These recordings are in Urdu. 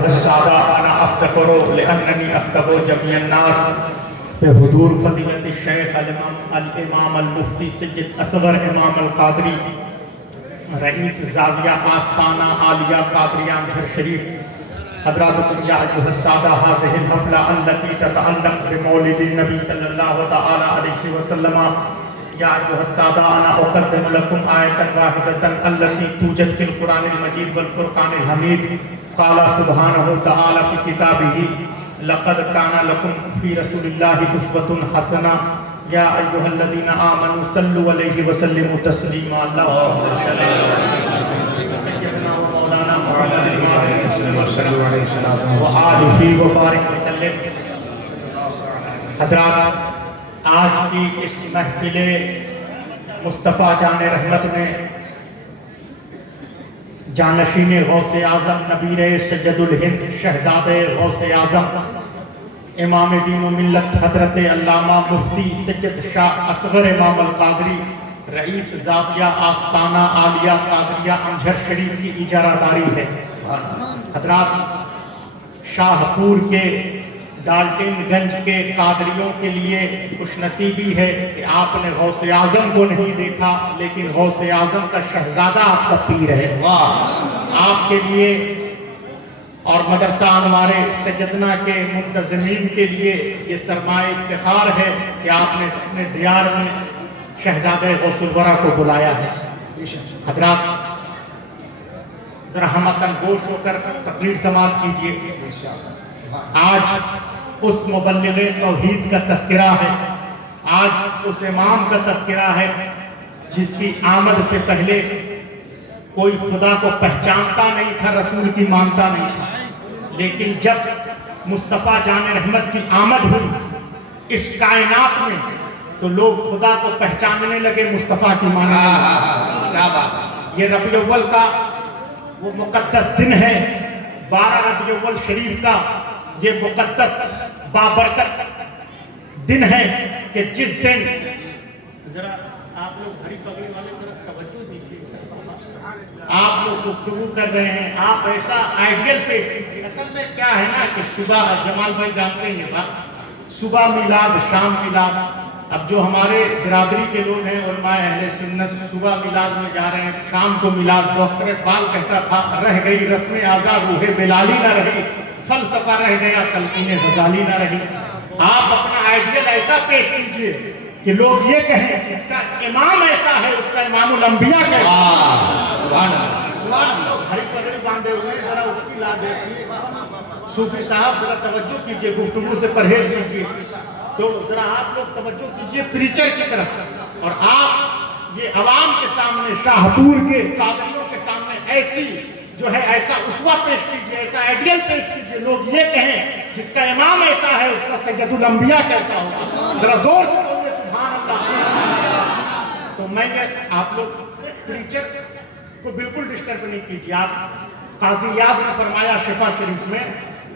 السادہ انا افتخر لاننی افتخر جميع الناس بحضور فضیلت الشیخ الامام المفتی سید اصغر امام القادری رئیس زاویہ آستانہ عالیہ قادریہ امجھر شریف حضراتکم یا ایھا السادہ هذه الحفلہ التي تتعلق بمولد النبی صلی اللہ تعالی علیہ وسلم یا ایھا السادہ انا اقدم لکم آیتا واحدتا التي توجد فی القرآن المجید والفرقان الحمید قال سبحانہ تعالی فی کتابہ لقد کان لکم فی رسول اللہ اسوۃ حسنہ یا ایھا الذین آمنوا صلوا علیہ وسلموا تسلیما اللہم صل علی سیدنا و مولانا محمد وآلہ وبارک وسلم۔ حضرات، آج کی اس محفل مصطفیٰ جان رحمت میں جانشین غوث اعظم نبیر سید الہند شہزاد غوث اعظم امام دین و ملت حضرت علامہ مفتی سید شاہ اصغر امام القادری رئیس زاویہ آستانہ عالیہ قادریہ امجھر شریف کی اجارہ داری ہے۔ حضرات، شاہ پور کے ڈالٹن گنج کے قادریوں کے لیے خوش نصیبی ہے کہ آپ نے غوث اعظم کو نہیں دیکھا، لیکن غوث اعظم کا شہزادہ آپ کا پیر ہے۔ آپ کے لیے اور مدرسہ انوار سیدنا کے منتظمین کے لیے یہ سرمایہ افتخار ہے کہ آپ نے اپنے دیار میں شہزادہ غوث الورا کو بلایا ہے۔ حضرات، ذرا ہمتن گوش ہو کر تقریر سماعت کیجیے۔ آج اس مبلغ توحید کا تذکرہ ہے، آج اس امام کا تذکرہ ہے جس کی آمد سے پہلے کوئی خدا کو پہچانتا نہیں تھا، رسول کی مانتا نہیں تھا، لیکن جب مصطفیٰ جان رحمت کی آمد ہوئی اس کائنات میں تو لوگ خدا کو پہچاننے لگے، مصطفیٰ کی ماننے لگے۔ یہ ربیع الاول کا وہ مقدس دن ہے، 12 ربیع الاول شریف کا یہ مقدس بابرکت دن ہے کہ جس دن ذرا آپ لوگ گھڑی پگڑی والے طرف توجہ دیجیے، آپ لوگ گفتگو کر رہے ہیں، آپ ایسا آئیڈیل پیش کیجیے۔ اصل میں کیا ہے نا کہ صبح جمال بھائی جانتے ہیں بات، صبح میلاد شام میلاد۔ اب جو ہمارے برادری کے لوگ ہیں علماء اہل سنت صبح میلاد میں جا رہے ہیں، شام کو میلاد۔ ڈاکٹر اقبال کہتا تھا رہ گئی رسم اعضا روح بلالی نہ رہی، فلسفہ رہ گیا تلقین غزالی نہ رہی۔ آپ اپنا آئیڈیل ایسا پیش کیجئے کہ لوگ یہ کہیں جس کا امام ایسا ہے اس کا امام الانبیاء کہتے ہیں۔ لوگ ہری پگڑی باندھے ہوئے ذرا اس کی لا دیکھیے۔ صوفی صاحب ذرا توجہ کیجئے، گفتگو سے پرہیز کیجئے، تو ذرا آپ لوگ توجہ کیجئے پریچر کی طرف، اور آپ یہ عوام کے سامنے شاہ پور کے قادریوں کے سامنے ایسی جو ہے ایسا اسوہ پیش کیجئے، ایسا آئیڈیل پیش کیجئے، لوگ یہ کہیں جس کا امام ایسا ہے اس کا سید الانبیاء کیسا ہوگا۔ ذرا زور سے بولے سبحان اللہ۔ تو میں یہ آپ لوگ پریچر کو بالکل ڈسٹرب نہیں کیجئے۔ آپ قاضی یاز نے فرمایا شفا شریف میں،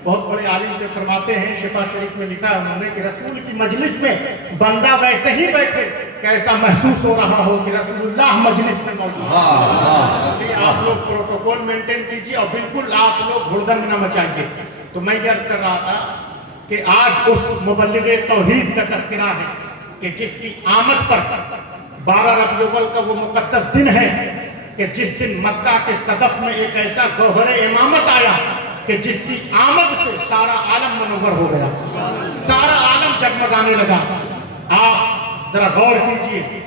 بہت بڑے عالم سے فرماتے ہیں، شفا شریف میں لکھا ہے انہوں نے کہ رسول کی مجلس میں بندہ ویسے ہی بیٹھے کہ ایسا محسوس ہو رہا ہو کہ رسول اللہ مجلس میں موجود ہے۔ آپ لوگ پروٹوکول مینٹین کیجئے اور بالکل آپ لوگ ہڑدنگ نہ مچائیے۔ تو میں یہ عرض کر رہا تھا کہ آج اس مبلغ توحید کا تذکرہ ہے کہ جس کی آمد پر 12 ربیع الاول کا وہ مقدس دن ہے کہ جس دن مکہ کے صدف میں ایک ایسا گوہر امامت آیا کہ جس کی آمد سے سارا عالم منور ہو گیا، سارا عالم جگمگانے لگا۔ آپ ذرا غور کیجئے،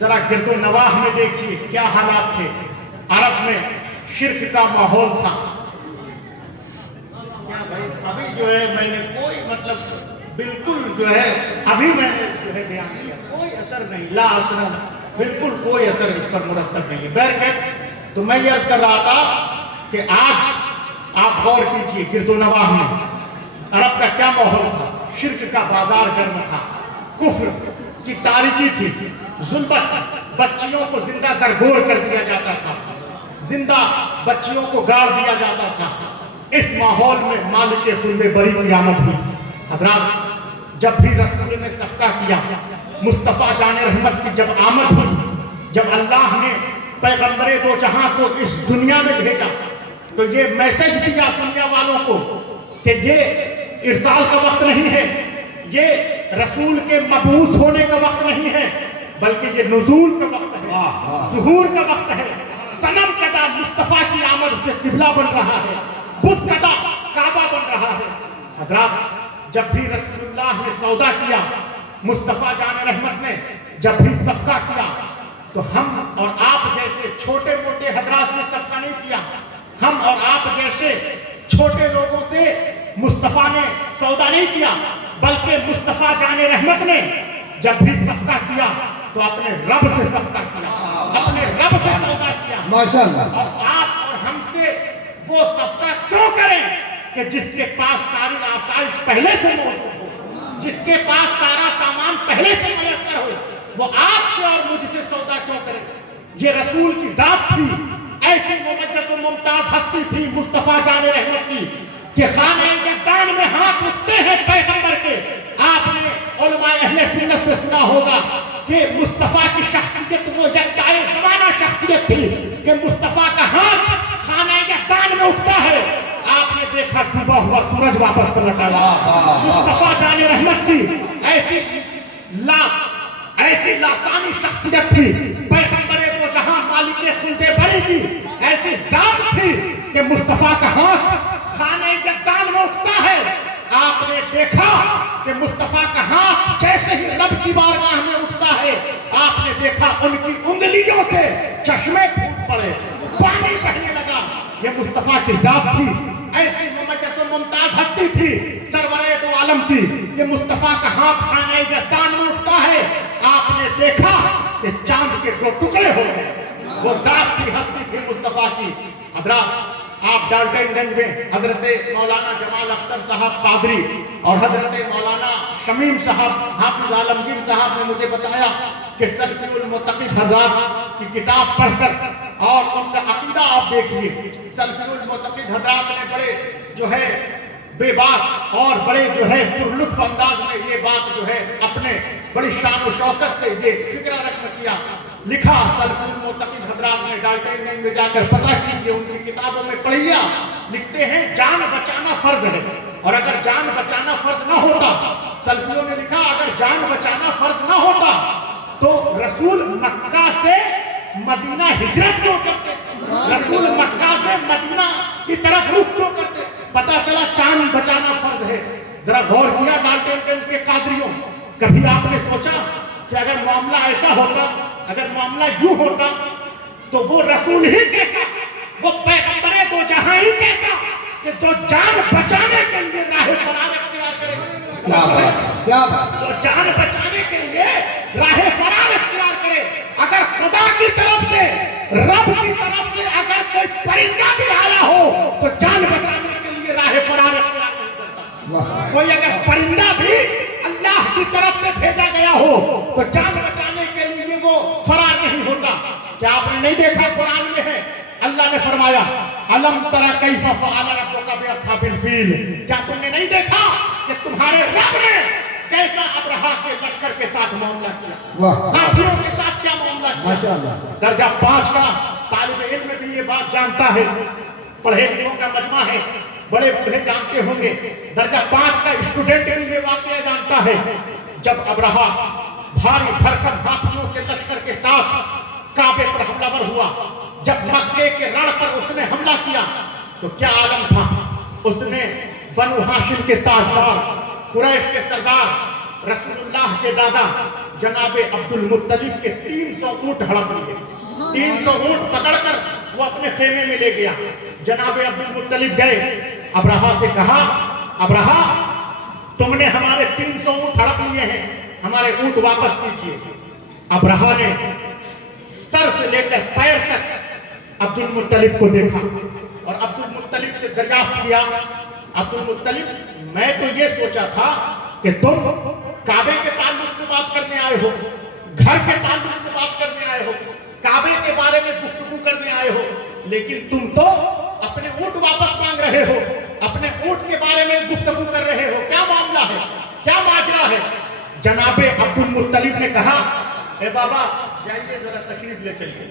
ذرا گرد و نواح میں دیکھیے کیا حالات تھے۔ عرب میں شرک کا ماحول تھا۔ کیا بھائی ابھی جو ہے میں نے کوئی مطلب بالکل جو ہے ابھی میں نے جو ہے بیان کیا، کوئی اثر نہیں، لا اثر، بالکل کوئی اثر اس پر مرتب نہیں ہے۔ بہرکیف تو میں یہ عرض کر رہا تھا کہ آج آپ غور کیجئے گرد و نواح میں عرب کا کیا ماحول تھا۔ شرک کا بازار گرم تھا، کفر کی تاریکی تھی، ظلمت، بچیوں کو زندہ درگور کر دیا جاتا تھا، زندہ بچیوں کو گاڑ دیا جاتا تھا۔ اس ماحول میں مالک خلد بری کی آمد ہوئی۔ حضرات، جب بھی رسول نے صفقہ کیا، مصطفیٰ جان رحمت کی جب آمد ہوئی، جب اللہ نے پیغمبر دو جہاں کو اس دنیا میں بھیجا تو یہ میسج دیا دنیا والوں کو کہ یہ ارسال کا وقت نہیں ہے، یہ رسول کے مبعوث ہونے کا وقت نہیں ہے، بلکہ یہ نزول کا وقت ہے، ظہور کا وقت ہے۔ صنم کدہ مصطفیٰ کی آمد سے قبلہ بن رہا ہے، بت کدہ کعبہ بن رہا ہے۔ حضرات، جب بھی رسول اللہ نے سودا کیا، مصطفیٰ جان رحمت نے جب بھی صفقہ کیا، تو ہم اور آپ جیسے چھوٹے موٹے حضرات سے صفقہ نہیں کیا، ہم اور آپ جیسے چھوٹے لوگوں سے مصطفیٰ نے سودا نہیں کیا، بلکہ مصطفیٰ جان رحمت نے جب بھی صفقہ کیا تو اپنے رب سے صفقہ کیا، اپنے رب سے سودا کیا۔ ماشاءاللہ۔ اور آپ اور ہم سے وہ صفقہ کیوں کریں کہ جس کے پاس ساری آسائش پہلے سے موجود ہو، جس کے پاس سارا سامان پہلے سے میسر ہو، وہ آپ سے اور مجھ سے سودا کیوں کریں؟ یہ رسول کی ذات تھی، ایسی ممجز و ممتاز ہستی تھی مصطفیٰ جان رحمت کی کہ خانہ یزدان میں ہاتھ اٹھتے ہیں پیغمبر کے۔ آپ نے علماء اہل سنت سے سنا ہوگا کہ مصطفیٰ کی شخصیت وہ یکدائے زمانہ شخصیت تھی کہ مصطفیٰ کا ہاتھ خانہ یزدان میں اٹھتا ہے، آپ نے دیکھا ڈوبا ہوا سورج واپس پلٹ آیا۔ مصطفیٰ جان رحمت کی ایسی لاسانی شخصیت تھی، پیغمبر وہ جہاں مالک خلد بری کی ایسی ذات تھی کہ مصطفیٰ کا ہاتھ خانہ یزدان میں اٹھتا ہے۔ آپ نے دیکھا کہ مصطفیٰ کا ہاتھ جیسے ہی رب کی بارگاہ میں اٹھتا ہے، آپ نے دیکھا ان کی انگلیوں سے چشمے پھوٹ پڑے، پانی بہنے لگا۔ یہ مصطفیٰ کی ذات تھی، ایسی ممجز و ممتاز ہستی تھی سرور دو عالم کی کہ مصطفیٰ کا ہاتھ خانہ یزدان میں اٹھتا ہے۔ آپ نے دیکھا کہ چاند کے دو ٹکڑے ہو گئے، وہ ذات کی ہستی تھی مصطفیٰ کی۔ حضرات، آپ ڈالٹن گنج میں حضرت مولانا جمال اختر صاحب قادری اور حضرت مولانا شمیم صاحب حافظ عالمگیر صاحب نے مجھے بتایا کہ سلفی المعتقد حضرات کی کتاب پڑھ کر اور ان کا عقیدہ آپ دیکھیے، سلفی المعتقد حضرات نے بڑے جو ہے بے بات اور بڑے جو ہے پرلطف انداز میں یہ بات جو ہے اپنے بڑی شان و شوکت سے یہ فکرہ رقم کیا، لکھا۔ سلفی المعتقد حضرات نے ڈالٹن گنج میں جا کر پتہ کیجئے، ان کی کتابوں میں پڑھیا، لکھتے ہیں جان بچانا فرض ہے، اور اگر جان بچانا فرض نہ ہوتا، سلفیوں نے لکھا اگر جان بچانا فرض نہ ہوتا تو رسول مکہ سے مدینہ ہجرت کیوں کرتے؟ رسول مکہ سے مدینہ کی طرف رخ کیوں کرتے؟ پتہ چلا جان بچانا فرض ہے۔ ذرا غور کیا ڈالٹن گنج کے قادریوں، کبھی آپ نے سوچا کہ اگر معاملہ ایسا ہوتا، اگر معاملہ یوں ہوتا تو وہ رسول ہی کہتا، وہ پیغمبر دو جہاں ہی کہتا کہ جو جان بچانے کے لیے راہ فرار اختیار کرے، جو جان بچانے کے لیے راہ فرار اختیار کرے، اگر خدا کی طرف سے رب کی طرف سے اگر کوئی پرندہ بھی آیا ہو تو جان بچانے کے لیے راہ فرار اختیار نہیں کرتا۔ کوئی اگر پرندہ بھی اللہ کی طرف سے بھیجا گیا ہو تو جان بچانے کے لیے وہ فرار نہیں ہوتا۔ کیا آپ نے نہیں دیکھا قرآن میں ہے اللہ نے فرمایا الم تر کیف فعل ربک باصحاب الفیل، کیا تم نے نہیں دیکھا کہ تمہارے رب نے کیسا ابرہہ کے لشکر کے ساتھ معاملہ کیا، ہاتھیوں کے ساتھ کیا معاملہ کیا۔ درجہ 5 کا طالب علم بھی یہ بات جانتا ہے، پڑھے لکھوں کا مجمع ہے، بڑے بوڑھے جانتے ہوں گے، درجہ 5 کا اسٹوڈنٹ بھی یہ واقعہ جانتا ہے۔ جب ابرہہ بھاری بھرکم ہاتھیوں کے لشکر کے ساتھ کعبے پر حملہ ور ہوا، جب مکے کے رڑ پر اس نے حملہ کیا تو کیا عالم تھا؟ اس نے بنو ہاشم کے تاجدار، قریش کے سردار، رسول اللہ کے دادا جناب عبد المطلب کے 300 اونٹ ہڑپ لیے، 300 اونٹ پکڑ کر وہ اپنے خیمے میں لے گیا۔ جناب عبد المطلب گئے، ابرہہ سے کہا ابرہہ تم نے ہمارے 300 اونٹ ہڑپ لیے ہیں، ہمارے اونٹ واپس کیجیے۔ ابرہہ نے سر سے لے کر پیر تک عبد المطلب کو دیکھا اور عبد المطلب سے دریافت کیا، عبد المطلب میں تو یہ سوچا تھا کہ تم کعبے کے تعلق سے بات کرنے آئے ہو، گھر کے تعلق سے بات کرنے آئے ہو، کعبے کے بارے میں گفتگو کرنے آئے ہو، لیکن تم تو اپنے اونٹ واپس مانگ رہے ہو، اپنے اونٹ کے بارے میں گفتگو کر رہے ہو، کیا معاملہ ہے، کیا ماجرا ہے؟ جناب عبد المطلب نے کہا اے بابا جائیے ذرا تشریف لے چلیے،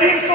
300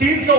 300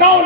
9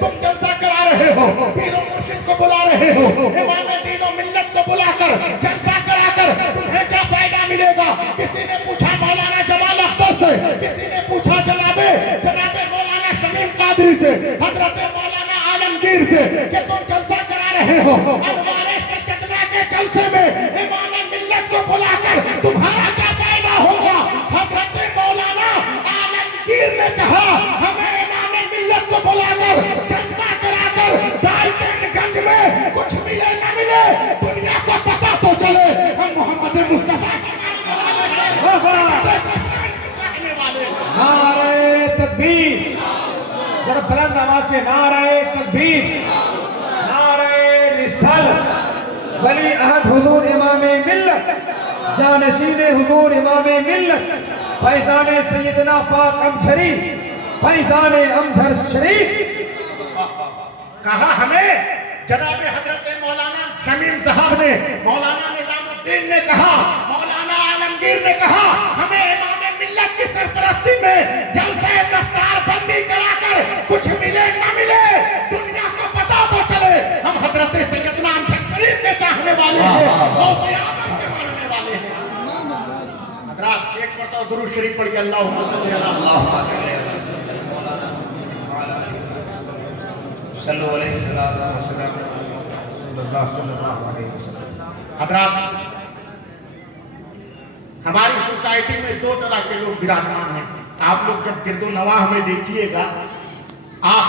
تم جلسہ کرا رہے ہو, پیر و مرشد کو بلا رہے ہو, امام دین و ملت کو بلا کر جلسہ کرا کر تمہیں کیا فائدہ ملے گا؟ کسی نے پوچھا مولانا جمال اختر سے, کسی نے پوچھا جناب مولانا شمیم قادری سے, حضرت مولانا عالمگیر سے کہ تم جلسہ کرا رہے ہو, انوار سجدنا کے جلسے میں امام ملت کو بلا کر تمہارا کیا فائدہ ہوگا؟ حضرت مولانا عالمگیر نے کہا ہمیں امام ملت کو بلا کر جلسہ کرا کر ڈالٹن گنج میں کچھ ملے نہ ملے دنیا کو پتہ تو چلے ہم محمد مصطفیٰ کے چاہنے والے ہیں. نعرہ تکبیر, ذرا بلند آواز سے نعرہ تکبیر, نعرہ رسالت, ولی عہد حضور امام ملت, جانشین حضور امام ملت, فیضان سیدنا پاک امجھری, فیضان امجھر شریف. کہا ہمیں جناب حضرت مولانا شمیم صاحب نے, مولانا نظام الدین نے کہا, مولانا عالمگیر نے کہا ہمیں امام ملت کی سرپرستی میں جلسہ دستار بندی کرا کر کچھ ملے نہ ملے دنیا کو پتہ تو چلے ہم حضرت سیدنا امجد شریف کے چاہنے والے ہیں, غوث اعظم کے ماننے والے ہیں. حضرات ایک مرتبہ درود شریف پڑھیے, اللہم صلی اللہ علیہ وسلم. حضرات ہماری سوسائٹی میں دو طرح کے لوگ براہمان ہیں. آپ لوگ جب گرد و نواح میں دیکھیے گا, آپ